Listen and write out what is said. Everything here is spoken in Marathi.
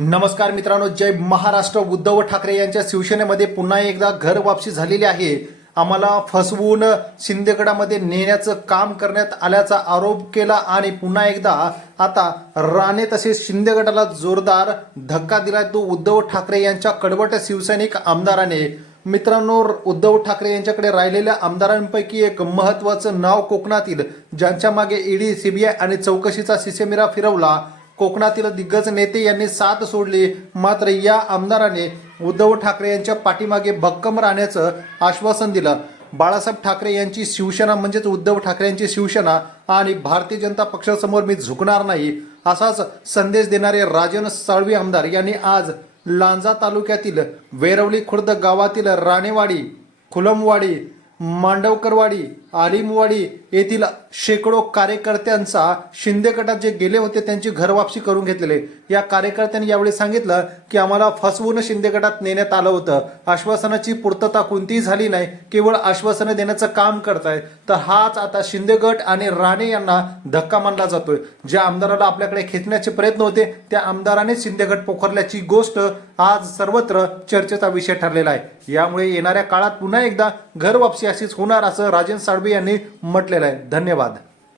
नमस्कार मित्रांनो जय महाराष्ट्र. उद्धव ठाकरे यांच्या शिवसेनेमध्ये पुन्हा एकदा घर वापसी झालेली आहे. आम्हाला फसवून शिंदेगडामध्ये नेण्याचं काम करण्यात आल्याचा आरोप केला आणि पुन्हा एकदा आता राणे तसेच शिंदेगडाला जोरदार धक्का दिला तो उद्धव ठाकरे यांच्या कडवट शिवसैनिक आमदाराने. मित्रांनो उद्धव ठाकरे यांच्याकडे राहिलेल्या आमदारांपैकी एक महत्वाचं नाव कोकणातील ज्यांच्या मागे ईडी सीबीआय आणि चौकशीचा सिसेमिरा फिरवला. कोकणातील दिग्गज नेते यांनी साथ सोडली. मात्र या आमदाराने उद्धव ठाकरे यांच्या पाठीमागे भक्कम राहण्याचं आश्वासन दिलं. बाळासाहेब ठाकरे यांची शिवसेना म्हणजेच उद्धव ठाकरे यांची शिवसेना आणि भारतीय जनता पक्षासमोर मी झुकणार नाही असाच संदेश देणारे राजन साळवी आमदार यांनी आज लांजा तालुक्यातील वेरवली खुर्द गावातील राणेवाडी खुलमवाडी मांडवकरवाडी आलिमवाडी येथील शेकडो कार्यकर्त्यांचा शिंदे गटात जे गेले होते त्यांची घरवापसी करून घेतलेले. या कार्यकर्त्यांनी यावेळी सांगितलं की आम्हाला फसवून शिंदे गटात नेण्यात आलं होतं. आश्वासनाची पूर्तता कोणतीही झाली नाही. केवळ आश्वासनं देण्याचं काम करताय. तर हाच आता शिंदे गट आणि राणे यांना धक्का मानला जातोय. ज्या आमदाराला आपल्याकडे खेचण्याचे प्रयत्न होते त्या आमदाराने शिंदे गट पोखरल्याची गोष्ट आज सर्वत्र चर्चेचा विषय ठरलेला आहे. यामुळे येणाऱ्या काळात पुन्हा एकदा घरवापसी अशीच होणार असं राजन साळवे यांनी म्हटलेलं आहे. धन्यवाद.